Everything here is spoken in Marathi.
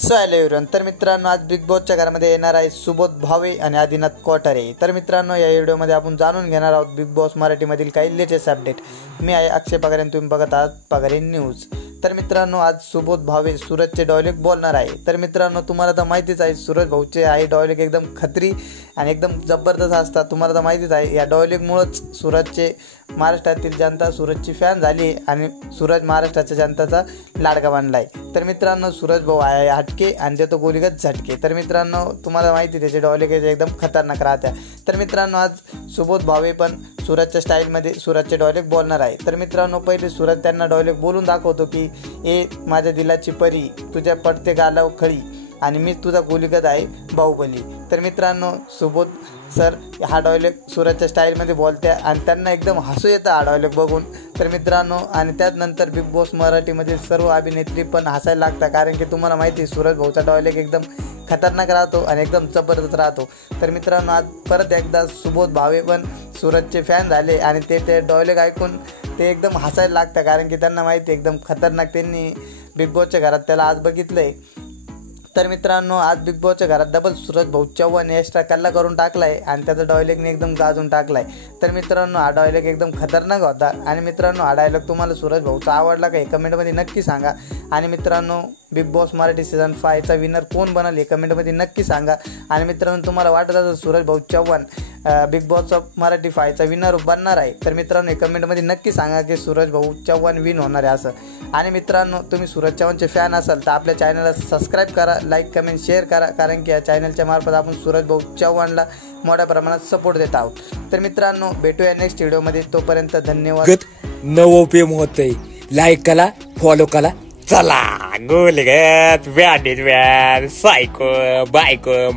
So hello everyone. तर मित्रांनो, आज बिग बॉसच्या घरामध्ये येणार आहे सुबोध भावे आणि आदिनाथ कोठारे. तर मित्रांनो, या व्हिडिओमध्ये आपण जाणून घेणार आहोत बिग बॉस मराठीमधील काही लेटेस्ट अपडेट. मी आहे अक्षय पगारे आणि तुम्ही बघत आहात पगारे न्यूज. तर मित्रांनो, आज सुबोध भावे सूरजचे डायलॉग बोलणार आहे. तर मित्रांनो, तुम्हाला तर माहितीच आहे सूरज भाऊचे आहे डायलॉग एकदम खत्री आणि एकदम जबरदस्त असतात. तुम्हाला तर माहितीच आहे, या डायलॉगमुळंच सूरजचे महाराष्ट्रातील जनता सूरजची फॅन झाली आणि सूरज महाराष्ट्राच्या जनताचा लाडका बनला आहे. तर मित्रांनो, सूरज भाऊ आहे हटके आणि देतो गोलीगत झटके. तर मित्रांनो, तुम्हाला माहिती त्याचे डायलॉग एकदम खतरनाक राहत्या. तर मित्रांनो, आज सुबोध भावे पण सूरजच्या स्टाईलमध्ये सूरजचे डायलॉग बोलणार आहे. तर मित्रांनो, पहिले सूरज त्यांना डायलॉग बोलून दाखवतो की ए माझ्या दिलाची परी, तुझ्या पडते गालाव खळी आणि मी तुझा गोलीगत आहे बाहुबली. तर मित्रांनो, सुबोध सर हा डायलॉग सूरजच्या स्टाईलमध्ये बोलत्या आणि त्यांना एकदम हसू येतं हा डायलॉग बघून. तर मित्रांनो, आणि त्यानंतर बिग बॉस मराठीमध्ये सर्व अभिनेत्री पण हसायला लागतात, कारण की तुम्हाला माहिती आहे सूरज भाऊचा डायलॉग एकदम खतरनाक राहतो आणि एकदम जबरदस्त राहतो. तर मित्रांनो, आज परत एकदा सुबोध भावे पण सूरजचे फॅन झाले आणि ते डायलॉग ऐकून ते एकदम हसायला लागतं, कारण की त्यांना माहिती एकदम खतरनाक त्यांनी बिग बॉसच्या घरात त्याला आज बघितलं आहे. तर मित्रांनो, आज बिग बॉसच्या घरात डबल सूरज भाऊ चव्हाण एक्स्ट्रा कल्ला करून टाकला आहे आणि त्याचा डायलॉगने एकदम गाजून टाकला आहे. तर मित्रांनो, हा डायलॉग एकदम खतरनाक होता. आणि मित्रांनो, हा डायलॉग तुम्हाला सूरज भाऊचा आवडला का हे कमेंटमध्ये नक्की सांगा. आणि मित्रांनो, बिग बॉस मराठी सीझन 5चा विनर कोण बनल हे कमेंटमध्ये नक्की सांगा. आणि मित्रांनो, तुम्हाला वाटत असेल सूरज भाऊ चव्हाण बिग बॉस मराठी 5चा विनर बनणार आहे, तर मित्रांनो हे कमेंटमध्ये नक्की सांगा की सूरज भाऊ चव्हाण विन होणार आहे असं. आणि मित्रांनो, तुम्ही सूरज चव्हाणचे फॅन असाल तर आपल्या चॅनलला सबस्क्राईब करा, लाईक कमेंट शेअर करा, कारण की या चॅनलच्या मार्फत आपण सूरज भाऊ चव्हाणला मोठ्या प्रमाणात सपोर्ट देत आहोत. तर मित्रांनो, भेटूया नेक्स्ट व्हिडिओमध्ये. तोपर्यंत धन्यवाद. नवो प्रेम होतंय, लाईक करा, फॉलो करा. चला गोलगत व्याडीत व्याड सायको बायको.